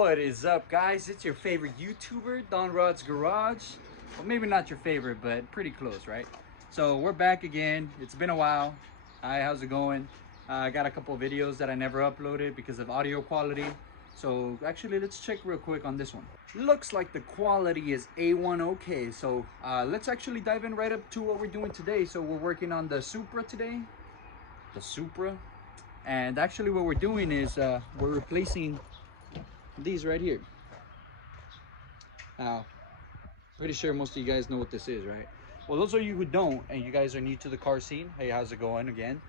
What is up, guys? It's your favorite YouTuber, Don Rod's Garage. Well, maybe not your favorite, but pretty close, right? So we're back again. It's been a while. Hi, how's it going? I got a couple of videos that I never uploaded because of audio quality. So actually, let's check real quick on this one. Looks like the quality is A1 okay. So let's actually dive in right up to what we're doing today. So we're working on the Supra today. The Supra. And actually what we're doing is we're replacing these right here. Pretty sure most of you guys know what this is, right? Well, those of you who don't and you guys are new to the car scene, hey, how's it going again?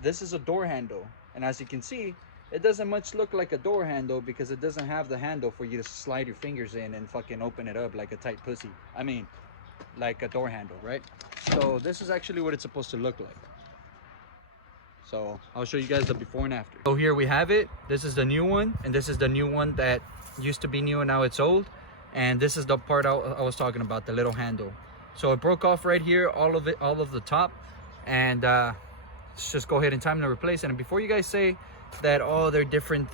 This is a door handle, and as you can see, it doesn't much look like a door handle because it doesn't have the handle for you to slide your fingers in and fucking open it up like a tight pussy. I mean, like a door handle, right? So this is actually what it's supposed to look like. So I'll show you guys the before and after. So here we have it. This is the new one, and this is the new one that used to be new and now it's old. And this is the part I was talking about, the little handle. So it broke off right here, all of it, all of the top. And let's just go ahead and time to replace it. And before you guys say that, oh, they're different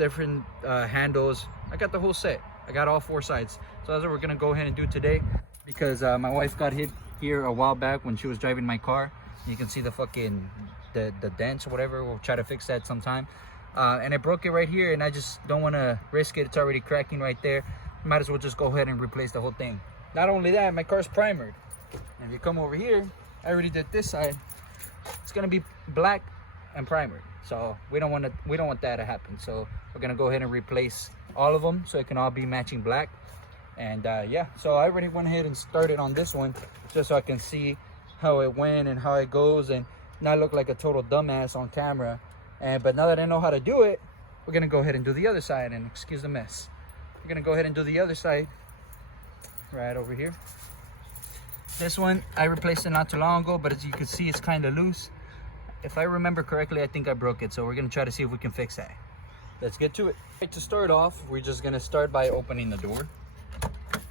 handles, I got the whole set. I got all four sides. So that's what we're gonna go ahead and do today, because my wife got hit here a while back when she was driving my car. You can see the fucking the dents or whatever. We'll try to fix that sometime. And it broke it right here, and I just don't want to risk it. It's already cracking right there. Might as well just go ahead and replace the whole thing. Not only that, my car's primered. And if you come over here, I already did this side. It's gonna be black and primered, so we don't want that to happen. So we're gonna go ahead and replace all of them so it can all be matching black. And yeah, so I already went ahead and started on this one just so I can see how it went and how it goes and not look like a total dumbass on camera. But now that I know how to do it, we're gonna go ahead and do the other side. And excuse the mess, we're gonna go ahead and do the other side right over here. This one I replaced it not too long ago, but as you can see, it's kind of loose. If I remember correctly, I think I broke it, so we're gonna try to see if we can fix that. Let's get to it. Right, to start off, we're just gonna start by opening the door.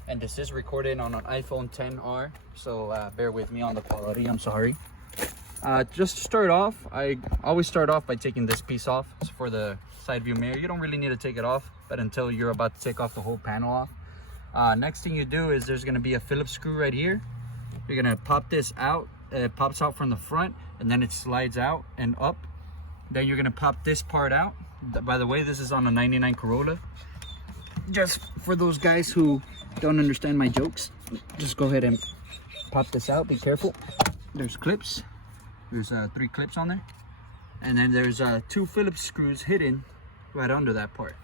And this is recorded on an iPhone XR, so bear with me on the quality, I'm sorry. Just to start off, I always start off by taking this piece off. It's for the side view mirror. You don't really need to take it off, but until you're about to take off the whole panel off. Next thing you do is there's gonna be a Phillips screw right here. You're gonna pop this out. It pops out from the front, and then it slides out and up. Then you're gonna pop this part out. By the way, this is on a 99 Corolla. Just for those guys who don't understand my jokes, just go ahead and pop this out. Be careful. There's clips. There's 3 clips on there, and then there's 2 Phillips screws hidden right under that part.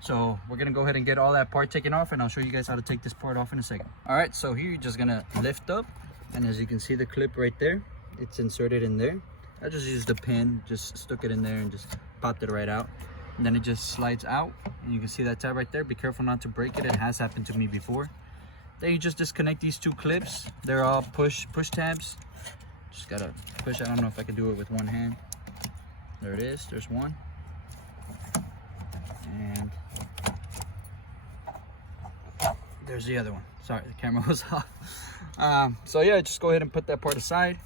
So we're gonna go ahead and get all that part taken off, and I'll show you guys how to take this part off in a second. All right, so here you're just gonna lift up, and as you can see, the clip right there, it's inserted in there. I just used the pin, just stuck it in there and just popped it right out. And then it just slides out, and you can see that tab right there. Be careful not to break it. It has happened to me before. Then you just disconnect these 2 clips. They're all push tabs. Just gotta push. I don't know if I could do it with one hand. There it is. There's one. And there's the other one. Sorry, the camera was off. So yeah, just go ahead and put that part aside.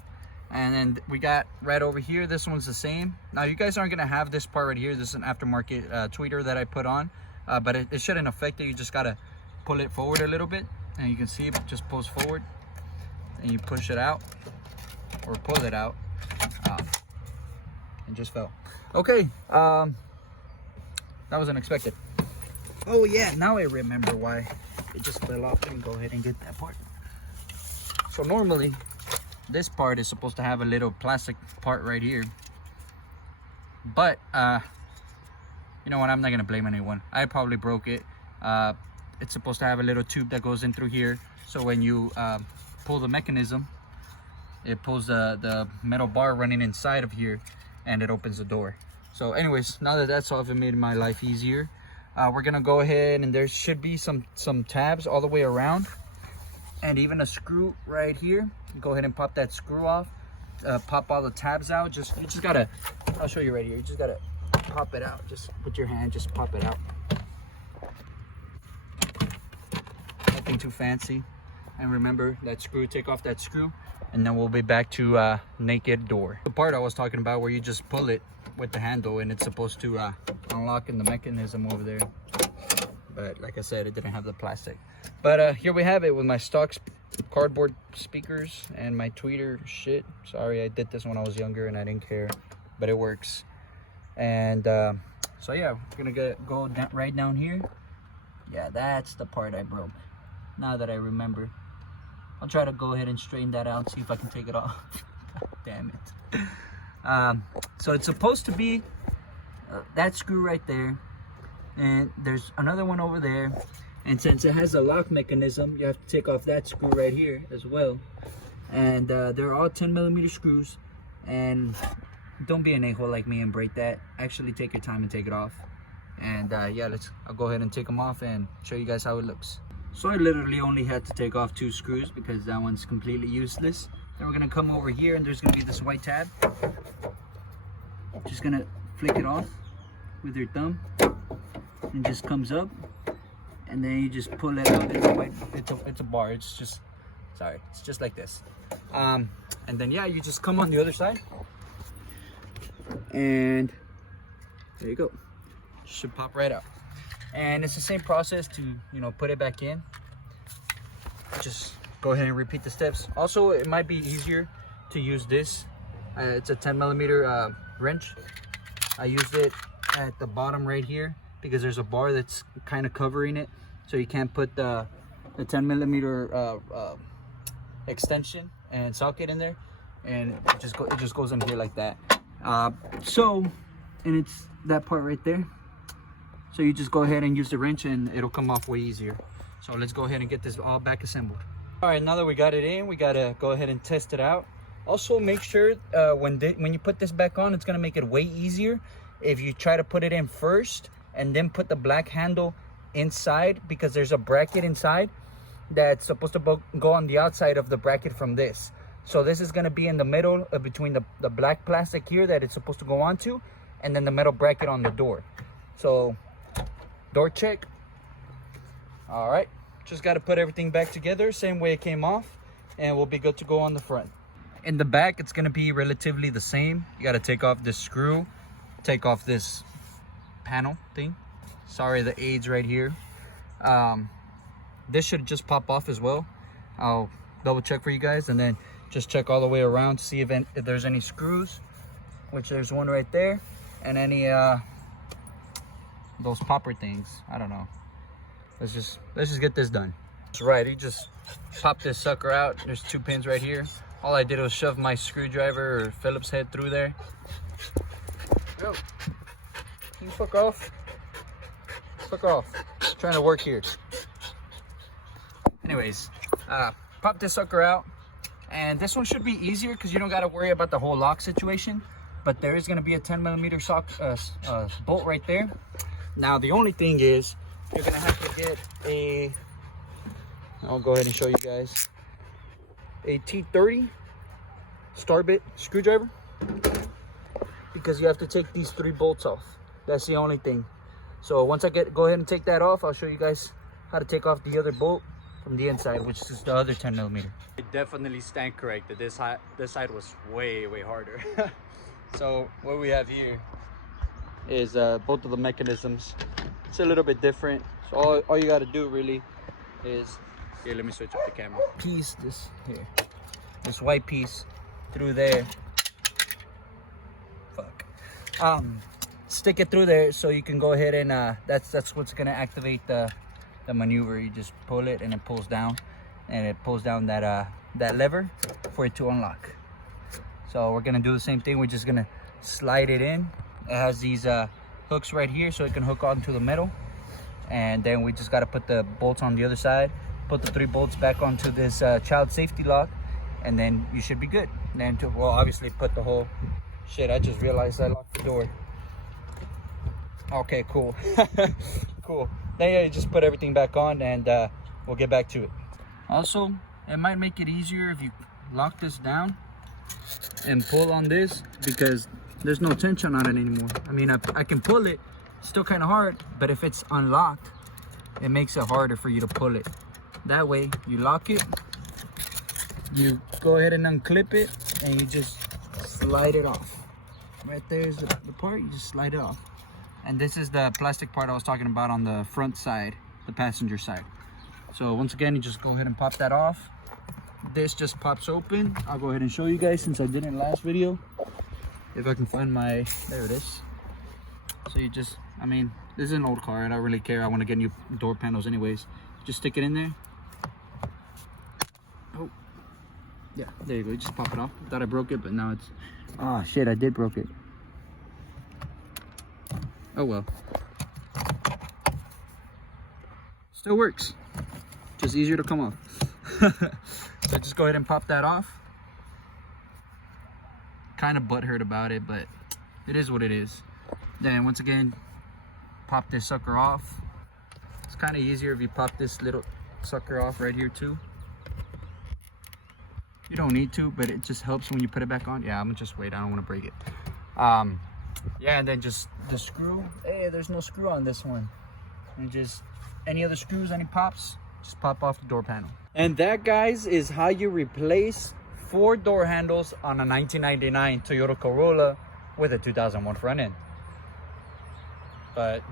And then we got right over here, this one's the same. Now you guys aren't gonna have this part right here. This is an aftermarket tweeter that I put on, but it shouldn't affect it. You just gotta pull it forward a little bit, and you can see it just pulls forward, and you push it out or pull it out, and just fell. Okay, that was unexpected. Oh yeah, now I remember why it just fell off. Let me go ahead and get that part. So normally this part is supposed to have a little plastic part right here, but you know what, I'm not gonna blame anyone. I probably broke it. It's supposed to have a little tube that goes in through here, so when you pull the mechanism, it pulls the metal bar running inside of here, and it opens the door. So anyways, now that that's solved, it made my life easier. We're gonna go ahead, and there should be some tabs all the way around, and even a screw right here. Go ahead and pop that screw off. Pop all the tabs out. You just gotta, I'll show you right here. You just gotta pop it out. Just with your hand, just pop it out. Nothing too fancy. And remember that screw, take off that screw, and then we'll be back to naked door. The part I was talking about where you just pull it with the handle, and it's supposed to unlock in the mechanism over there. but like I said, it didn't have the plastic. But here we have it with my stock cardboard speakers and my tweeter shit. Sorry, I did this when I was younger and I didn't care, but it works. And so yeah, we're gonna go down, right down here. Yeah, that's the part I broke. Now that I remember, I'll try to go ahead and straighten that out, see if I can take it off. God damn it. So it's supposed to be that screw right there, and there's another one over there, and since it has a lock mechanism, you have to take off that screw right here as well. And they're all 10mm screws, and don't be an a-hole like me and break that. Actually take your time and take it off. And yeah, I'll go ahead and take them off and show you guys how it looks. So I literally only had to take off 2 screws because that one's completely useless. Then we're gonna come over here and there's gonna be this white tab. Just gonna flick it off with your thumb. And just comes up. And then you just pull it out. It's a bar. It's just, sorry, it's just like this. And then yeah, you just come on the other side. And there you go. Should pop right out. And it's the same process to, you know, put it back in. Just go ahead and repeat the steps. Also, it might be easier to use this. It's a 10mm wrench. I used it at the bottom right here because there's a bar that's kind of covering it, so you can't put the 10mm extension and socket in there, and it just goes in here like that. And it's that part right there. So you just go ahead and use the wrench and it'll come off way easier. So let's go ahead and get this all back assembled. All right, now that we got it in, we gotta go ahead and test it out. Also make sure when you put this back on, it's gonna make it way easier if you try to put it in first and then put the black handle inside, because there's a bracket inside that's supposed to go on the outside of the bracket from this. So this is gonna be in the middle between the black plastic here that it's supposed to go onto, and then the metal bracket on the door. So door check. All right, just got to put everything back together same way it came off, and we'll be good to go on the front. In the back, it's going to be relatively the same. You got to take off this screw, take off this panel thing. Sorry, the aids right here. This should just pop off as well. I'll double check for you guys, and then just check all the way around to see if there's any screws, which there's one right there, and any those popper things. I don't know. Let's just get this done. That's right, you just pop this sucker out. There's 2 pins right here. All I did was shove my screwdriver or Phillips head through there. Go. Can you fuck off? Fuck off. Just trying to work here. Anyways, pop this sucker out. And this one should be easier because you don't got to worry about the whole lock situation. But there is going to be a 10mm bolt right there. Now the only thing is, you're gonna have to get I'll go ahead and show you guys, a T30 star bit screwdriver, because you have to take these 3 bolts off. That's the only thing. So once I go ahead and take that off, I'll show you guys how to take off the other bolt from the inside, which is the other 10mm. I definitely stand corrected. This side was way harder. So what we have here is both of the mechanisms. It's a little bit different. So all you got to do really is, here, let me switch up the camera. Piece this white piece through there. Fuck. Stick it through there so you can go ahead and that's what's gonna activate the maneuver. You just pull it and it pulls down, and it pulls down that lever for it to unlock. So we're gonna do the same thing. We're just gonna slide it in. It has these hooks right here so it can hook onto the metal, and then we just got to put the bolts on the other side, put the 3 bolts back onto this child safety lock, and then you should be good. And then well, obviously put the whole shit. I just realized I locked the door. Okay, cool. Cool. Then yeah, you just put everything back on, and we'll get back to it. Also, it might make it easier if you lock this down and pull on this, because there's no tension on it anymore. I mean, I can pull it, still kind of hard, but if it's unlocked, it makes it harder for you to pull it. That way, you lock it, you go ahead and unclip it, and you just slide it off. Right there's the part, you just slide it off. And this is the plastic part I was talking about on the front side. the passenger side. So once again, you just go ahead and pop that off. This just pops open. I'll go ahead and show you guys since I did it in the last video. If I can find my, there it is. So you just, I mean, this is an old car. I don't really care. I want to get new door panels anyways. Just stick it in there. Oh, yeah, there you go. You just pop it off. Thought I broke it, but now it's, oh shit, I did broke it. Oh well. Still works. Just easier to come off. So just go ahead and pop that off. Kind of butthurt about it, but it is what it is. Then once again, pop this sucker off. It's kind of easier if you pop this little sucker off right here too. You don't need to, but it just helps when you put it back on. Yeah, I'm gonna just wait. I don't want to break it. Yeah, and then just the screw. Hey, there's no screw on this one. And just any other screws, any pops, just pop off the door panel. And that, guys, is how you replace 4 door handles on a 1999 Toyota Corolla with a 2001 front end. But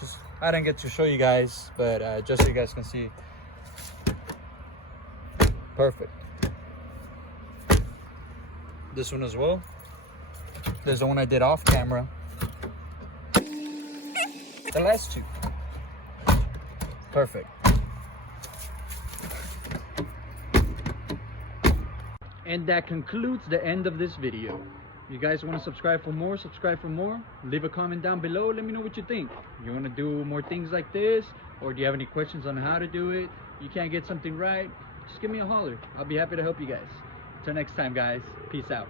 just, I didn't get to show you guys, but just so you guys can see. Perfect. This one as well. There's the one I did off camera. The last 2. Perfect. And that concludes the end of this video. You guys want to subscribe for more? Subscribe for more. Leave a comment down below. Let me know what you think. You want to do more things like this? Or do you have any questions on how to do it? You can't get something right? Just give me a holler. I'll be happy to help you guys. Until next time, guys. Peace out.